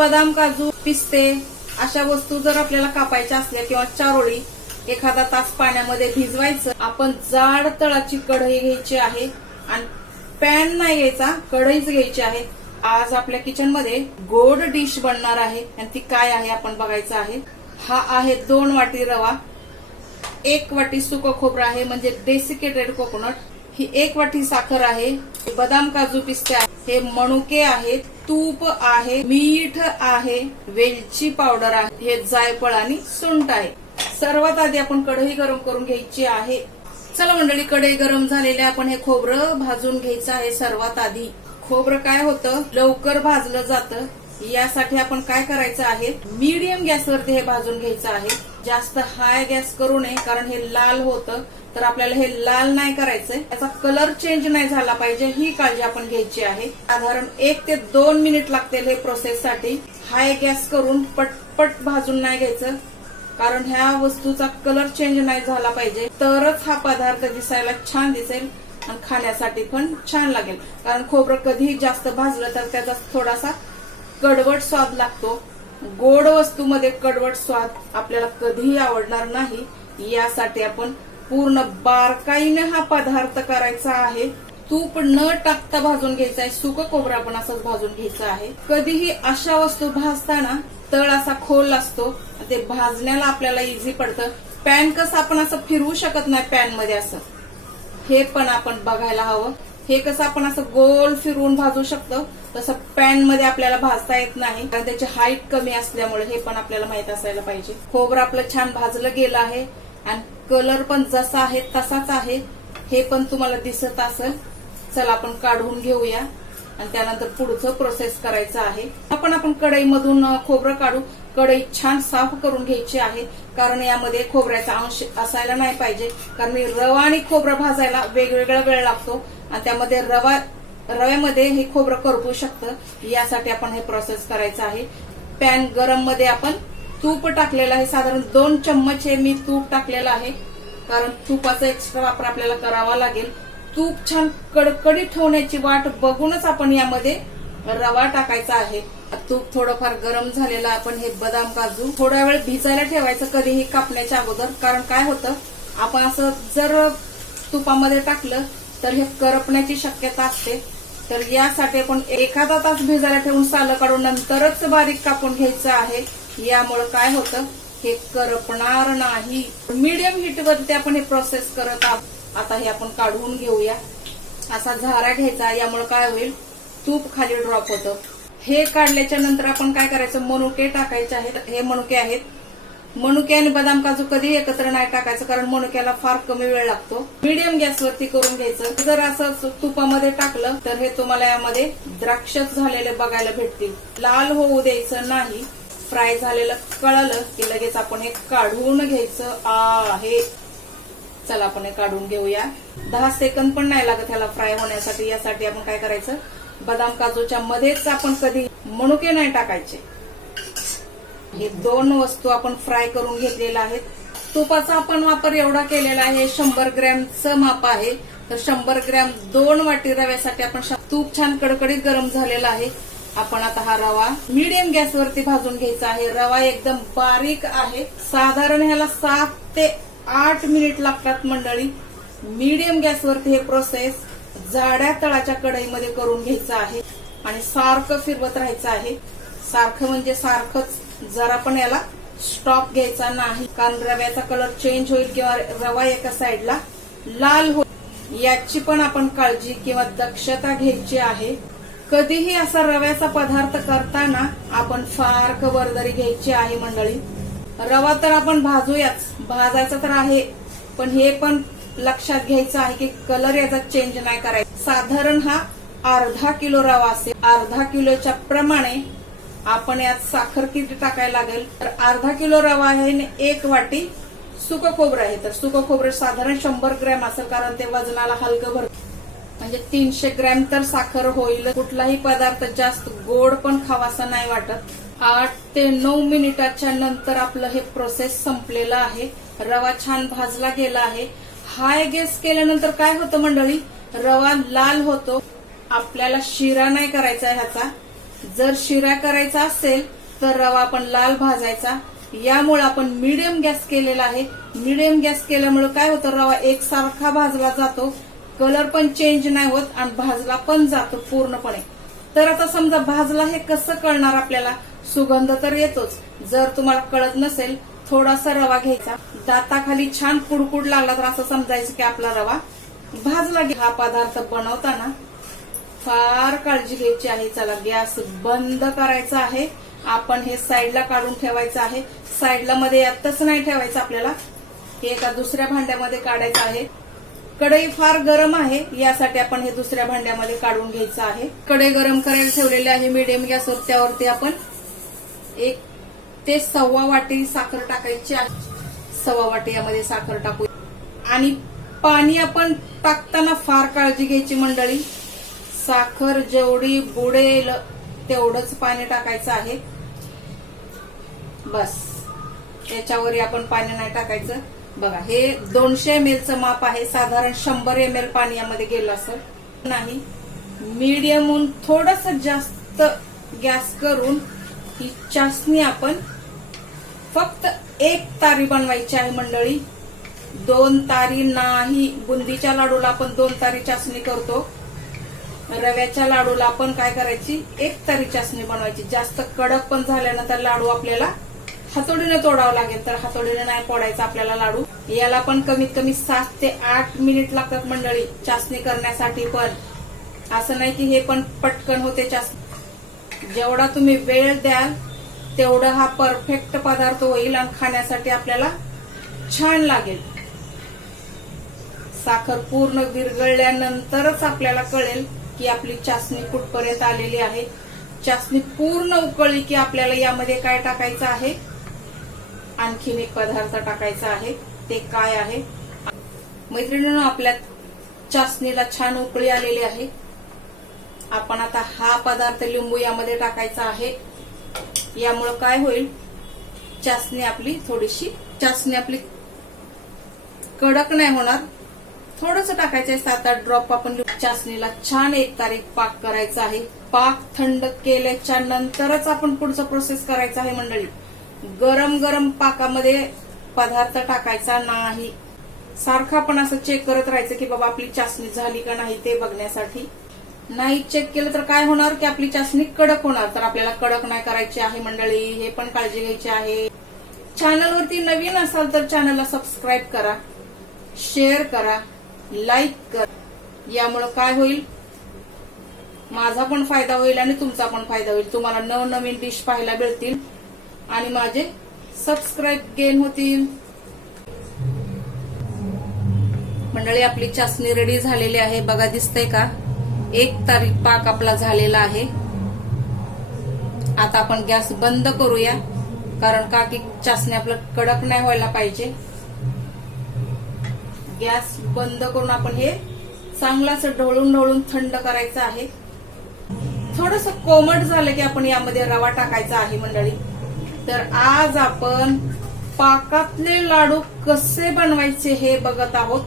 बदाम काजू पिस्ते अशा वस्तू जर आपल्याला कापायच्या असल्या किंवा चारोळी एखादा तास पाण्यामध्ये भिजवायचं आपण जाड तळाची कढई घ्यायची आहे आणि पॅन नाही घ्यायचा कढईच घ्यायची आहे. आज आपल्या किचनमध्ये गोड डिश बनणार आहे आणि ती काय आहे आपण बघायचं आहे. हा आहे दोन वाटी रवा एक वाटी सुकं खोबरं आहे म्हणजे डेसिकेटेड कोकोनट ही एक वाटी साखर आहे बदाम काजू पिस्ते हे मणुके आहेत तूप आहे मीठ आहे वेलची पावडर आहे हे जायफळ आणि सुंट आहे. सर्वात आधी आपण कढई गरम करून घ्यायची आहे. चला मंडळी कढई गरम झालेले आपण हे खोबरं भाजून घ्यायचं आहे सर्वात आधी. खोबरं काय होतं? लवकर भाजलं जातं. यासाठी आपण काय करायचं आहे? मीडियम गॅसवरती हे भाजून घ्यायचं आहे. जास्त हाय गॅस करू नये कारण हे लाल होतं. तर आपल्याला हे लाल नाही करायचंय. याचा कलर चेंज नाही झाला पाहिजे ही काळजी आपण घ्यायची आहे. साधारण एक ते दोन मिनिट लागतील हे प्रोसेससाठी हाय गॅस करून पटपट भाजून नाही घ्यायचं कारण ह्या वस्तूचा कलर चेंज नाही झाला पाहिजे. तरच हा पदार्थ दिसायला छान दिसेल आणि खाण्यासाठी पण छान लागेल. कारण खोबरं कधीही जास्त भाजलं तर त्याचा थोडासा कडवट स्वाद लागतो. गोड वस्तूमध्ये कडवट स्वाद आपल्याला कधीही आवडणार नाही यासाठी आपण पूर्ण बारकाईने हा पदार्थ करायचा आहे. तूप न टाकता भाजून घ्यायचा आहे. सुकं कोबरा आपण असंच भाजून घ्यायचं आहे. कधीही अशा वस्तू भाजताना तळ असा खोल असतो ते भाजण्याला आपल्याला इझी पडतं. पॅन कसं आपण असं फिरवू शकत नाही पॅनमध्ये असं. हे पण आपण बघायला हवं. हे कसं आपण असं गोल फिरवून भाजू शकतो. तसं पॅनमध्ये आपल्याला भाजता येत नाही. कारण त्याची हाईट कमी असल्यामुळे हे पण आपल्याला माहीत असायला पाहिजे. खोबरं आपलं छान भाजलं गेलं आहे. आणि कलर पण जसा आहे तसाच आहे. हे पण तुम्हाला दिसत असेल. चला आपण काढून घेऊया. आणि त्यानंतर पुढचं प्रोसेस करायचं आहे. आपण आपण कढईमधून खोबरं काढू. कढई छान साफ करून घ्यायची आहे. कारण यामध्ये खोबऱ्याचा अंश असायला नाही पाहिजे. कारण रवा आणि खोबरं भाजायला वेगवेगळा वेळ लागतो. आणि त्यामध्ये रवा रव्यामध्ये हे खोबरं करपू शकतं. यासाठी आपण हे प्रोसेस करायचं आहे. पॅन गरममध्ये आपण तूप टाकलेलं आहे. साधारण दोन चम्मच हे मी तूप टाकलेलं आहे. कारण तुपाचा एक्स्ट्रा वापर आपल्याला करावा लागेल. तूप छान कडकडीत ठेवण्याची वाट बघूनच आपण यामध्ये रवा टाकायचा आहे. तूप थोडंफार गरम झालेलं आपण हे बदाम काजू थोडा वेळ भिजायला ठेवायचं. कधीही कापण्याच्या अगोदर. कारण काय होतं? आपण असं जर तुपामध्ये टाकलं तर हे करपण्याची शक्यता असते. तर यासाठी आपण एखादा तास भिजायला ठेवून सालं काढून नंतरच बारीक कापून घ्यायचं आहे. यामुळे काय होतं? हे करपणार नाही. मीडियम हीटवरती आपण हे प्रोसेस करत आहोत. आता हे आपण काढून घेऊया. असा झारा घ्यायचा. यामुळे काय होईल? तूप खाली ड्रॉप होतं. हे काढल्याच्या नंतर आपण काय करायचं? मनुके टाकायचे आहेत. हे मनुके आहेत. मनुके आणि बदाम काजू कधी एकत्र नाही टाकायचं कारण मनुक्याला फार कमी वेळ लागतो. मिडियम गॅसवरती करून घ्यायचं. जर असं तुपामध्ये टाकलं तर हे तुम्हाला यामध्ये द्राक्षच झालेले बघायला भेटतील. लाल होऊ द्यायचं नाही. फ्राय झालेलं कळलं की लगेच आपण हे काढून घ्यायचं. आहे चला आपण हे काढून घेऊया. दहा सेकंद पण नाही लागत ह्याला फ्राय होण्यासाठी. यासाठी आपण काय करायचं? बदाम काजूच्या मध्येच आपण कधी मनुके नाही टाकायचे. हे दोन वस्तू आपण फ्राय करून घेतलेल्या आहेत. तुपाचा आपण वापर एवढा केलेला आहे. शंभर ग्रॅमचं माप आहे. तर शंभर ग्रॅम दोन वाटी रव्यासाठी आपण श- तूप छान कडकडीत गरम झालेला आहे. आपण आता हा रवा मीडियम गॅसवरती भाजून घ्यायचा आहे. रवा एकदम बारीक आहे. साधारण ह्याला सात ते आठ मिनिट लागतात मंडळी. मीडियम गॅसवरती हे प्रोसेस जाड्या तळाच्या कढईमध्ये करून घ्यायचं आहे. आणि सारखं फिरवत राहायचं आहे. सारखं म्हणजे सारखंच जरा पण याला स्टॉप घ्यायचा नाही कारण रव्याचा कलर चेंज होईल किंवा रवा एका साईडला लाल होईल याची पण आपण काळजी किंवा दक्षता घ्यायची आहे. कधीही असा रव्याचा पदार्थ करताना आपण फार खबरदारी घ्यायची आहे मंडळी. रवा तर आपण भाजूयाच भाजायचा तर आहे पण हे पण लक्षात घ्यायचं आहे की कलर याचा चेंज नाही करायचा. साधारण हा अर्धा किलो रवा असेल. अर्धा किलोच्या प्रमाणे आपण यात साखर किती टाकायला लागेल? तर अर्धा किलो रवा आहे आणि एक वाटी सुक खोबरं आहे. तर सुक खोबरं साधारण शंभर ग्रॅम असेल कारण ते वजनाला हलकं भर म्हणजे तीनशे ग्रॅम तर साखर होईल. कुठलाही पदार्थ जास्त गोड पण खावासा नाही वाटत. आठ ते नऊ मिनिटाच्या नंतर आपलं हे प्रोसेस संपलेलं आहे. रवा छान भाजला गेला आहे. हाय गॅस केल्यानंतर काय होतं मंडळी? रवा लाल होतो. आपल्याला शिरा नाही करायचा ह्याचा. जर शिरा करायचा असेल तर रवा आपण लाल भाजायचा. यामुळे आपण मिडियम गॅस केलेला आहे. मिडियम गॅस केल्यामुळे काय होतं? रवा एकसारखा भाजला जातो. कलर पण चेंज नाही होत आणि भाजला पण जातो पूर्णपणे. तर आता समजा भाजला हे कसं कळणार आपल्याला? सुगंध तर येतोच. जर तुम्हाला कळत नसेल थोडासा रवा घ्यायचा. दाताखाली छान कुडकुड लागला तर असं समजायचं की आपला रवा भाजला हा पदार्थ बनवताना फार काळजी घ्यायची आहे चला गॅस बंद करायचा आहे. आपण हे साईडला काढून ठेवायचं आहे. साईडला मध्ये आत्ताच नाही ठेवायचं आपल्याला. हे एका दुसऱ्या भांड्यामध्ये काढायचं आहे. कढई फार गरम आहे यासाठी आपण हे दुसऱ्या भांड्यामध्ये काढून घ्यायचं आहे. कढई गरम करायला ठेवलेले आहे मिडियम गॅसवर त्यावरती आपण एक ते सव्वा वाटी साखर टाकायची आहे. सव्वा वाटी यामध्ये साखर टाकू आणि पाणी आपण टाकताना फार काळजी घ्यायची मंडळी. साखर जेवढी बुडेल तेवढंच पाणी टाकायचं आहे. बस. याच्यावर आपण पाणी नाही टाकायचं. बघा हे दोनशे एम एलचं माप आहे. साधारण शंभर एम एल पाणी यामध्ये गेलं असं नाही. मीडियमहून थोडस जास्त गॅस करून ही चासणी आपण फक्त एक तारी बनवायची आहे मंडळी. दोन तारी नाही. बुंदीच्या लाडूला आपण दोन तारी चाचणी करतो. रव्याच्या लाडूला आपण काय करायची? एक तारी चाचणी बनवायची. जास्त कडक पण झाल्यानंतर लाडू आपल्याला हातोडीने तोडावं लागेल. तर हातोडीने नाही पोडायचा आपल्याला लाडू. याला पण कमीत कमी सात ते आठ मिनिट लागतात मंडळी चाचणी करण्यासाठी पण. असं नाही की हे पण पटकन होते चाचणी जेवढा तुम्ही वेळ द्याल तेवढा हा परफेक्ट पदार्थ होईल आणि खाण्यासाठी आपल्याला छान लागेल. साखर पूर्ण विरगळल्यानंतरच आपल्याला कळेल की आपली चाचणी कुठपर्यंत आलेली आहे? चाचणी पूर्ण उकळली की आपल्याला यामध्ये काय टाकायचं आहे? आणखीन एक पदार्थ टाकायचा आहे. ते काय आहे? मैत्रिणीनं आपल्या चाचणीला छान उकळी आलेली आहे. आपण आता हा पदार्थ लिंबू यामध्ये टाकायचा आहे. यामुळं काय होईल? चाचणी आपली थोडीशी चाचणी आपली कडक नाही होणार. थोडस टाकायचंय सात आठ ड्रॉप आपण चाचणीला छान एक तारीख पाक करायचा आहे. पाक थंड केल्याच्या नंतरच आपण पुढचं प्रोसेस करायचं आहे मंडळी. गरम गरम पाकामध्ये पदार्थ टाकायचा नाही. सारखं आपण असं चेक करत राहायचं की बाबा आपली चाचणी झाली का नाही ते बघण्यासाठी. नाही चेक केलं तर काय होणार? की आपली चाचणी कडक होणार. तर आपल्याला कडक नाही करायची आहे मंडळी. हे पण काळजी घ्यायची आहे. चॅनलवरती नवीन असाल तर चॅनलला सबस्क्राईब करा. शेअर करा. लाईक करा. यामुळं काय होईल? माझा पण फायदा होईल आणि तुमचा पण फायदा होईल. तुम्हाला नवनवीन डिश पाहायला मिळतील. आणि माझे सबस्क्राईब गेन होतील. मंडळी आपली चाचणी रेडी झालेली आहे. बघा दिसतंय का? एक तारीख पाक आपला झालेला आहे. आता आपण गॅस बंद करूया. कारण का? की चाचणी आपलं कडक नाही व्हायला पाहिजे. गॅस बंद करून आपण हे चांगलाच ढवळून ढवळून थंड करायचं आहे. थोडस कोमट झालं की आपण यामध्ये रवा टाकायचा आहे मंडळी. तर आज आपण पाकातले लाडू कसे बनवायचे हे बघत आहोत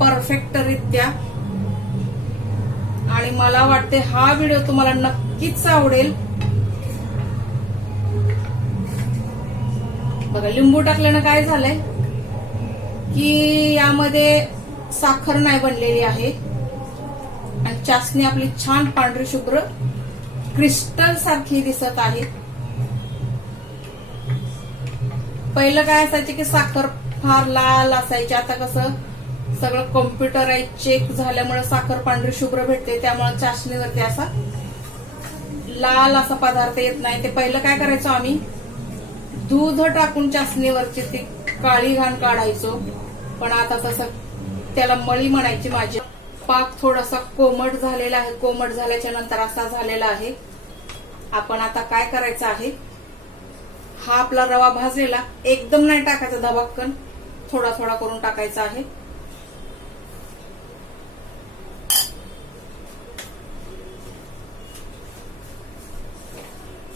परफेक्ट रित्या आणि मला वाटते हा व्हिडिओ तुम्हाला नक्कीच आवडेल. बघा लिंबू टाकल्यानं काय झालंय? की यामध्ये साखर नाही बनलेली आहे. आणि चासणी आपली छान पांढरी शुभ्र क्रिस्टल सारखी दिसत आहे. पहिलं काय असायचे की साखर फार लाल असायची. आता कसं सगळं कॉम्प्युटराईज चेक झाल्यामुळे साखर पांढरी शुभ्र भेटते. त्यामुळे चाचणीवरती असा लाल असा पदार्थ येत नाही. ते पहिलं काय करायचो आम्ही? दूध टाकून चाचणीवरची ती काळी घाण काढायचो. पण आता तसं त्याला मळी म्हणायची माझी. पाक थोडासा कोमट झालेला आहे. कोमट झाल्याच्यानंतर असा झालेला आहे. आपण आता काय करायचं आहे? हा आपला रवा भाजलेला. एकदम नाही टाकायचा धबाक्कन. थोडा थोडा करून टाकायचा आहे.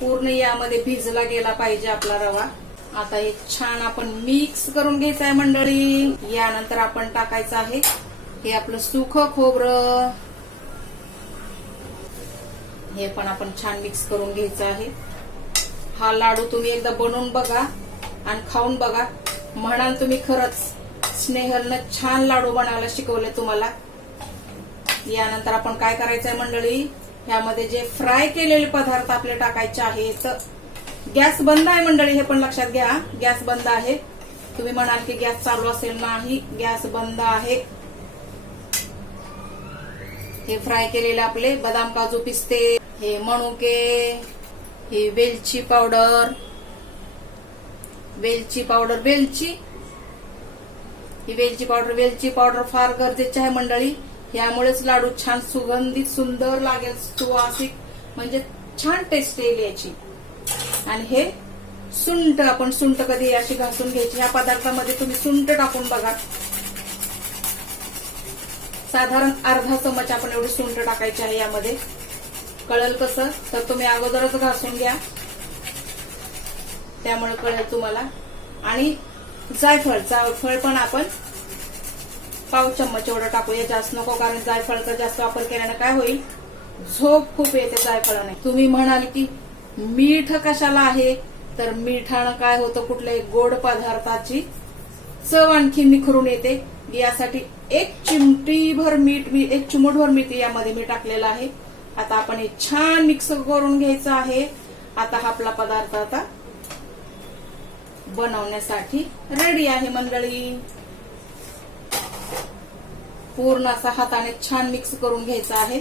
पूर्ण यामध्ये भिजला गेला पाहिजे आपला रवा. आता हे छान आपण मिक्स करून घ्यायचं आहे मंडळी. यानंतर आपण टाकायचं आहे हे आपलं सुख खोबरं. हे पण आपण छान मिक्स करून घ्यायचं आहे. हा लाडू तुम्ही एकदा बनवून बघा आणि खाऊन बघा. म्हणाल तुम्ही खरंच स्नेहलनं छान लाडू बनायला शिकवले तुम्हाला. यानंतर आपण काय करायचंय मंडळी? ह्यामध्ये जे फ्राय केलेले पदार्थ आपले टाकायचे आहेत गॅस बंद आहे मंडळी हे पण लक्षात घ्या. गॅस बंद आहे. तुम्ही म्हणाल की गॅस चालू असेल नाही गॅस बंद आहे. हे फ्राय केलेले आपले बदाम काजू पिस्ते हे मणुके हे वेलची पावडर वेलची पावडर वेलची. ही वेलची पावडर वेलची पावडर फार गरजेची आहे मंडळी. यामुळेच लाडू छान सुगंधित सुंदर लागेल सुवासिक म्हणजे छान टेस्ट येईल याची. आणि हे सुंट आपण सुंट कधी अशी घासून घ्यायची? ह्या पदार्थामध्ये तुम्ही सुंट टाकून बघा. साधारण अर्धा चमच आपण एवढी सुंट टाकायची आहे यामध्ये. कळेल कसं? तर तुम्ही अगोदरच घासून घ्या. त्यामुळे कळेल तुम्हाला. आणि जायफळ जायफळ पण आपण पाव चम्मच एवढं टाकूया. जास्त नको कारण जायफळाचा जास्त वापर केल्यानं काय होईल? झोप खूप येते जायफळाने. तुम्ही म्हणाल की मीठ कशाला आहे? तर मिठानं काय होतं कुठल्याही गोड पदार्थाची? चव आणखी निखरून येते. यासाठी एक चिमटीभर मीठ मी एक चिमूटभर मीठ यामध्ये मी टाकलेलं आहे. आता आपण हे छान मिक्स करून घ्यायचं आहे. आता हा आपला पदार्थ आता बनवण्यासाठी रेडी आहे मंडळी. पूर्ण असा हाताने छान मिक्स करून घ्यायचा आहे.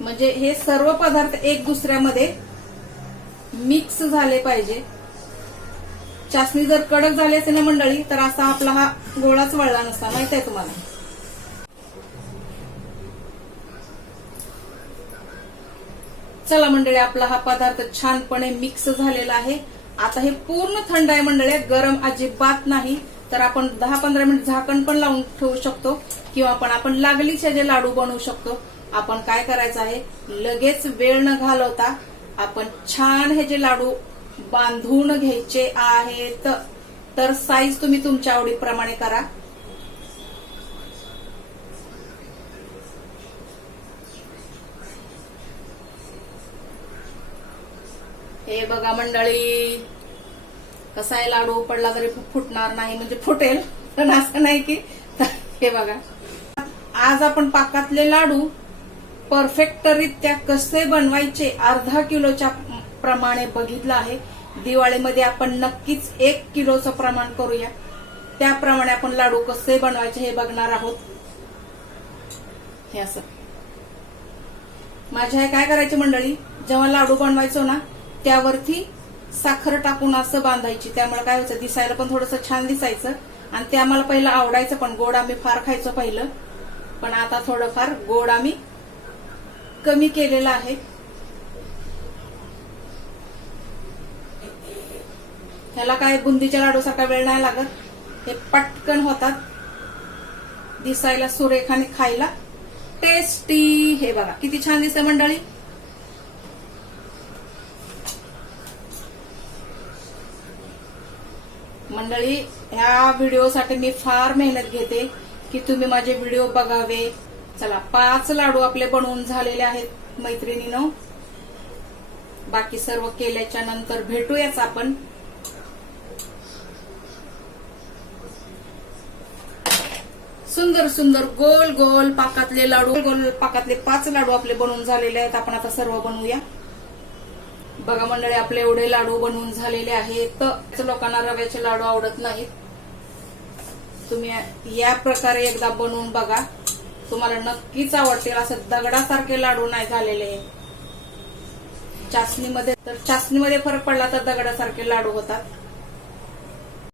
म्हणजे हे सर्व पदार्थ एक दुसऱ्यामध्ये मिक्स झाले पाहिजे. चाचणी जर कडक झाली असेल ना मंडळी तर असा आपला हा गोळाच वळला नसता. माहीत आहे तुम्हाला? चला मंडळी आपला हा पदार्थ छानपणे मिक्स झालेला आहे. आता हे पूर्ण थंड आहे मंडळी गरम अजिबात नाही. तर आपण दहा पंधरा मिनिट झाकण पण लावून ठेवू शकतो किंवा आपण आपण लागलीच्या जे लाडू बनवू शकतो आपण काय करायचं आहे? लगेच वेळ न घालवता आपण छान हे जे लाडू बांधून घ्यायचे आहेत तर साईज तुम्ही तुमच्या आवडीप्रमाणे करा. हे बघा मंडळी कसा आहे लाडू? पडला तरी फुटणार नाही म्हणजे फुटेल पण असं नाही की हे बघा. आज आपण पाकातले लाडू परफेक्टरित्या कसे बनवायचे अर्धा किलोच्या प्रमाणे बघितलं आहे. दिवाळीमध्ये आपण नक्कीच एक किलोचं प्रमाण करूया. त्याप्रमाणे आपण लाडू कसे बनवायचे हे बघणार आहोत. हे असं. माझ्या काय करायचे मंडळी? जेव्हा लाडू बनवायचो ना त्यावरती साखर टाकून असं बांधायची. त्यामुळे काय व्हायचं दिसायला पण थोडस छान दिसायचं. आणि ते आम्हाला पहिलं आवडायचं पण गोड आम्ही फार खायचो पहिलं. पण आता थोडंफार गोड आम्ही कमी केलेलं आहे. ह्याला काय बुंदीच्या लाडूसारखा वेळ नाही लागत. हे पटकन होतात. दिसायला सुरेखाने खायला टेस्टी हे बघा किती छान दिसते मंडळी. मंडळी ह्या व्हिडिओसाठी मी फार मेहनत घेते की तुम्ही माझे व्हिडिओ बघावे. चला पाच लाडू आपले बनवून झालेले आहेत मैत्रिणीनं. बाकी सर्व केल्याच्यानंतर भेटूयाच आपण. सुंदर सुंदर गोल गोल पाकातले लाडू गोल पाकातले पाच लाडू आपले बनवून झालेले आहेत. आपण आता सर्व बनवूया. बघा मंडळी आपले एवढे लाडू बनवून झालेले आहेत. लोकांना रव्याचे लाडू आवडत नाहीत. तुम्ही या प्रकारे एकदा बनवून बघा. तुम्हाला नक्कीच आवडतील. असं दगडासारखे लाडू नाही झालेले. चाचणीमध्ये तर चाचणीमध्ये फरक पडला तर दगडासारखे लाडू होतात.